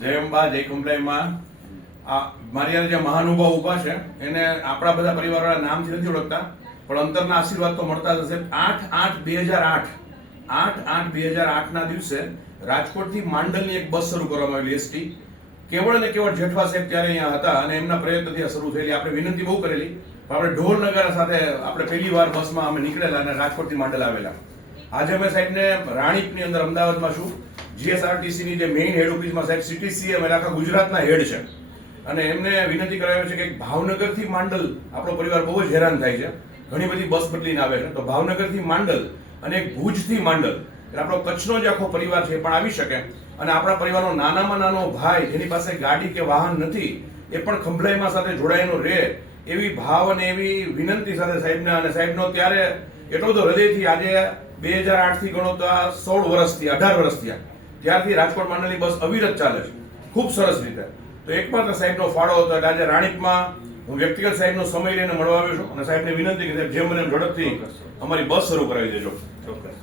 જય અંબા, જય કુંભલાઈમાં. આ મારી યાર જે મહાનુભાવ ઉભા છે એને આપણા બધા પરિવારવાળા નામથી નથી ઓળખતા, પણ અંતરના આશીર્વાદ તો મળતા જ હશે. 8/8/2008 ના દિવસે રાજકોટથી માંડલની એક બસ શરૂ કરવામાં આવેલી એસટી. કેવળ અને કેવળ જેઠવા સાહેબ ત્યારે અહીંયા હતા અને એમના પ્રયત્નથી આ શરૂ થયેલી. આપણે વિનંતી બહુ કરેલી, પણ આપણે ઢોલ નગારા સાથે આપણે પહેલી વાર બસમાં અમે નીકળેલા અને રાજકોટથી માંડલ આવેલા. આજે અમે સાહેબને રાણીપની અંદર અમદાવાદમાં છું, જીએસઆરટીસીની જે મેઇન હેડ ઓફિસમાં સાહેબ સિટી સીએમ આખા ગુજરાતના હેડ છે, અને એમને વિનંતી કરાવી છે કે ભાવનગરથી માંડલ આપણો પરિવાર બહુ જ હેરાન થાય છે, ઘણી બધી બસ બદલીને આવે છે, તો ભાવનગરથી માંડલ અને એક ભુજથી માંડલ, એટલે આપણો કચ્છનો જે આખો પરિવાર છે એ પણ આવી શકે. અને આપણા પરિવારનો નાનામાં નાનો ભાઈ જેની પાસે ગાડી કે વાહન નથી એ પણ ખંભલાઈમાં સાથે જોડાયેલો રહે, એવી ભાવ અને એવી વિનંતી સાથે સાહેબને, અને સાહેબનો ત્યારે એટલો બધો હૃદયથી, આજે 2008 થી ગણો તો આ 16 વર્ષથી 18 વર્ષ થયા ત્યારથી રાજકોટ માંડલની બસ અવિરત ચાલે છે, ખૂબ સરસ રીતે. તો એકમાત્ર સાહેબનો ફાળો હતો. એટલે આજે રાણીપમાં હું વ્યક્તિગત સાહેબનો સમય લઈને મળવા આવ્યો છું અને સાહેબને વિનંતી કે સાહેબ જેમ બને એમ ઝડપથી અમારી બસ શરૂ કરાવી દેજો. ચોક્કસ.